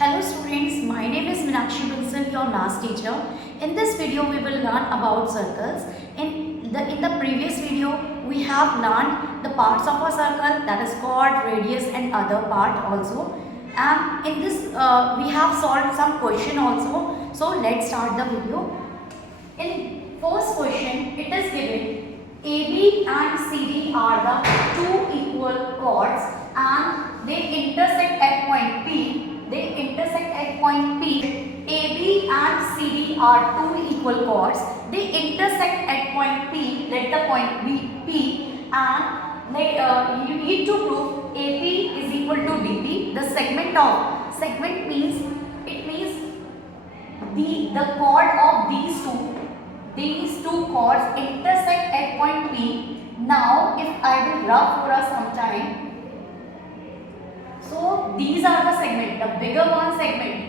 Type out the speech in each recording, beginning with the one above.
Hello students, my name is Meenakshi Wilson, your maths teacher. In this video, we will learn about circles. In the previous video, we have learned the parts of a circle, that is chord, radius and other part also. And in this, we have solved some question also. So let's start the video. In first question, it is given AB and CD are the two equal chords and they intersect at point P. AB and CD are two equal chords. They intersect at point P. Let the point be P, and you need to prove AP is equal to DP. The segment means the chord of these two chords intersect at point P. Now, if I will rub for us some time. So these are the segment, the bigger one segment.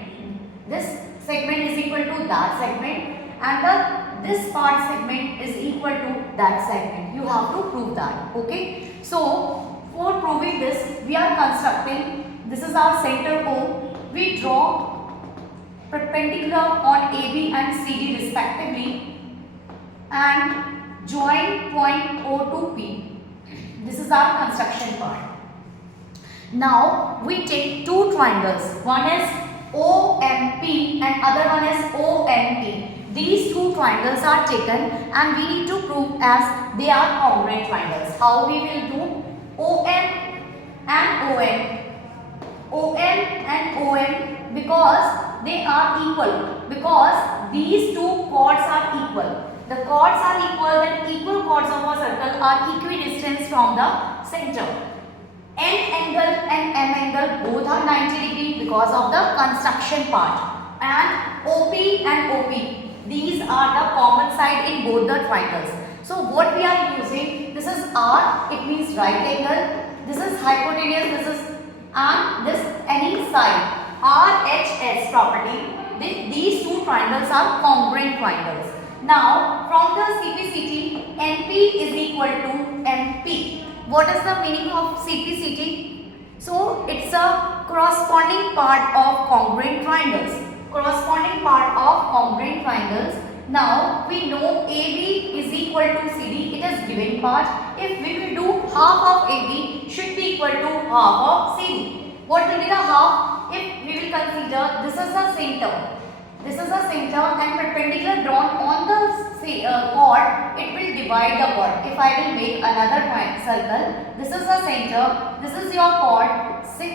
This segment is equal to that segment, and this part segment is equal to that segment. You have to prove that. Okay. So for proving this, we are constructing. This is our center O. We draw perpendicular on AB and CD respectively, and join point O to P. This is our construction part. Now we take two triangles. One is OMP and other one is ONP. These two triangles are taken and we need to prove as they are congruent triangles. How we will do? OM and ON. OM and ON, because they are equal. Because these two chords are equal. The chords are equal, then equal chords of a circle are equidistant from the center. N angle and M angle both are 90 degree because of the construction part, and OP and OP, these are the common side in both the triangles. So what we are using, this is R, it means right angle, this is hypotenuse, and this any side, RHS property. These two triangles are congruent triangles. Now from the CPCT, NP is equal to MP. What is the meaning of CPCT? So it's a corresponding part of congruent triangles. Now we know AB is equal to CD. It is given part. If we will do half of AB should be equal to half of CD. What will be the half? If we will consider this is the center. And perpendicular drawn on the chord, it will divide the chord. If I will make another circle, this is the center, this is your chord,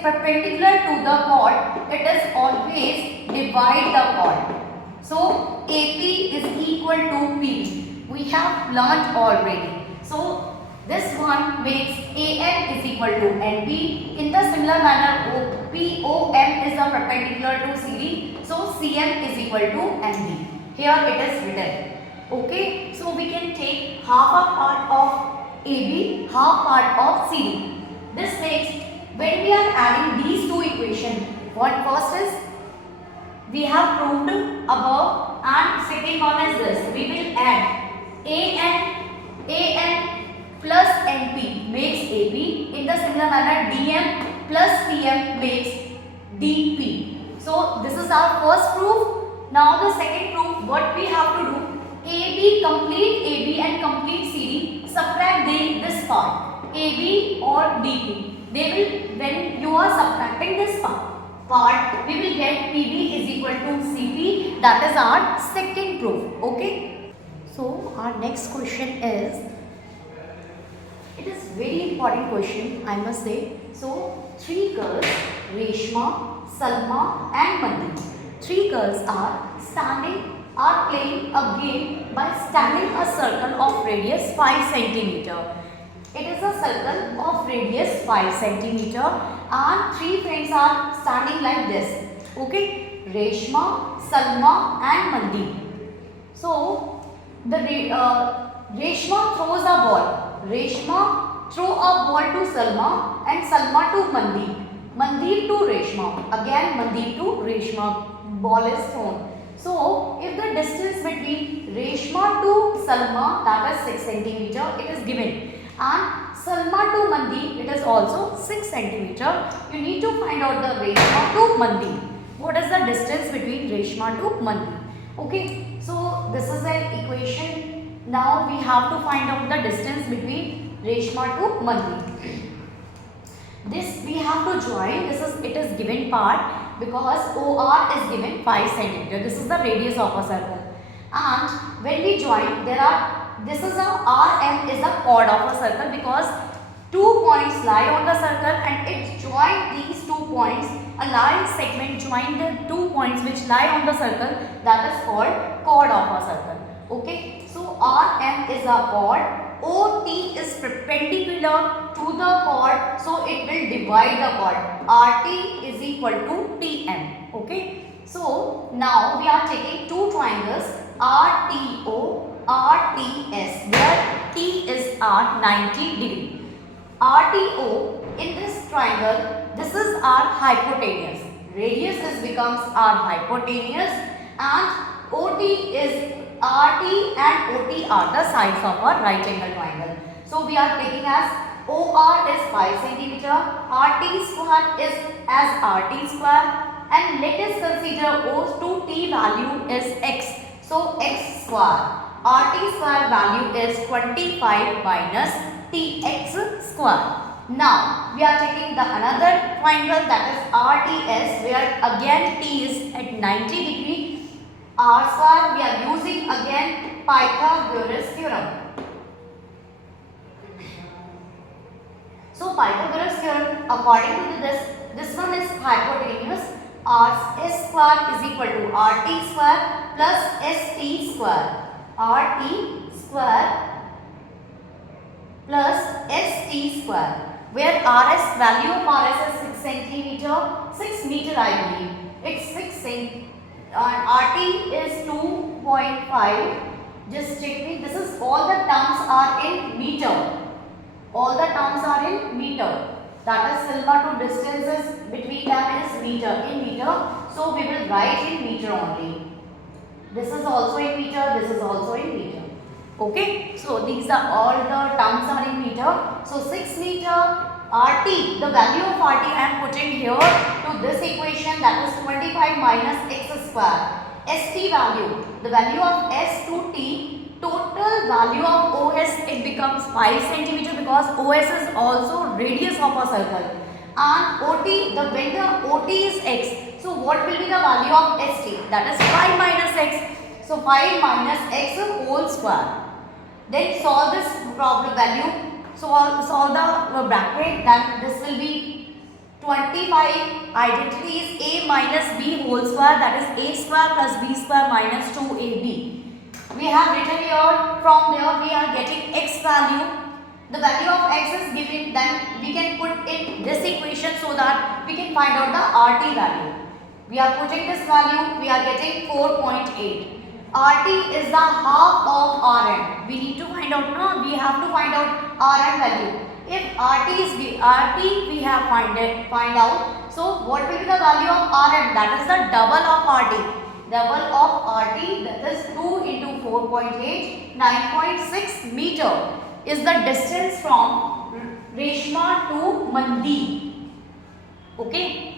perpendicular to the chord, it is always divide the chord. So AP is equal to P. We have learnt already. So this one makes AN is equal to NP. In the similar manner, POM is a perpendicular to CD. So CM is equal to NB. Here it is written. Okay. So we can take half a part of AB, half part of CD. This makes, when we are adding these two equations, what first is, we have proved above, and second one is this. We will add AN plus NP makes AP. In the similar manner, DM plus PM makes DP. So this is our first proof. Now the second proof, what we have to do, complete AB and complete CD, subtract this part, AB or DP. They will, when you are subtracting this part, we will get PB is equal to CP. That is our second proof. Okay. So our next question is, it is very important question, I must say. So three girls, Reshma, Salma and Mandi. Three girls are playing a game by standing a circle of radius 5 cm. It is a circle of radius 5 cm and three friends are standing like this. Okay, Reshma, Salma and Mandi. So the Reshma throws a ball. Reshma throw a ball to Salma and Salma to Mandi. Mandi to Reshma. Again Mandi to Reshma. Ball is thrown. So if the distance between Reshma to Salma, that is 6 cm, it is given, and Salma to Mandi, it is also 6 cm. You need to find out the Reshma to Mandi. what is the distance between Reshma to Mandi. Okay, so this is the equation. Now we have to find out the distance between Reshma to Mandi. This we have to join. It is given part because OR is given 5 centimeter. This is the radius of a circle. And when we join, this is a RM is a chord of a circle because 2 points lie on the circle and it joined these 2 points. A line segment joined the 2 points which lie on the circle, that is called chord of a circle. Okay, so RM is a chord. OT is perpendicular to the chord, so it will divide the chord. RT is equal to TM. Okay, so now we are taking two triangles RTO, RTS, where T is at 90 degree. RTO, in this triangle, this is our hypotenuse. Radius becomes our hypotenuse, and OT is RT and OT are the sides of our right angle triangle. So we are taking as OR is 5 cm, RT square is as RT square, and let us consider O to T value is X. So X square. RT square value is 25 minus TX square. Now we are taking the another triangle, that is RTS, where again T is at 90 degree. R square, we are using again Pythagoras theorem. So Pythagoras theorem, according to this one is hypotenuse. S square is equal to RT square plus ST square. RT square plus ST square, where RS value of RS is 6 centimeter, 6 meter I believe. It's 6 centimeter. And RT is 2.5. Just check me. This is all the terms are in meter. All the terms are in meter. That is sigma to distances between them is meter in meter. So we will write in meter only. This is also in meter. This is also in meter. Okay. So these are all the terms are in meter. So 6 meter. RT, the value of RT I am putting here to this equation, that is 25 minus X square. ST value, the value of S to T, total value of OS, it becomes 5 centimeter because OS is also radius of a circle. And OT, when the OT is X, so what will be the value of ST? That is 5 minus X. So 5 minus X whole square. Then solve this problem value. So solve the bracket, then this will be 25. Identity is A minus B whole square, that is A square plus B square minus 2AB. We have written here, from there we are getting X value. The value of X is given, then we can put in this equation so that we can find out the RT value. We are putting this value, we are getting 4.8. RT is the half of Rn. We need to find out, no? We have to find out Rn value. If RT is RT, we have find out. So what will be the value of Rn? That is the double of RT. Double of RT, that is 2 into 4.8, 9.6 meter is the distance from Reshma to Mandi. Okay.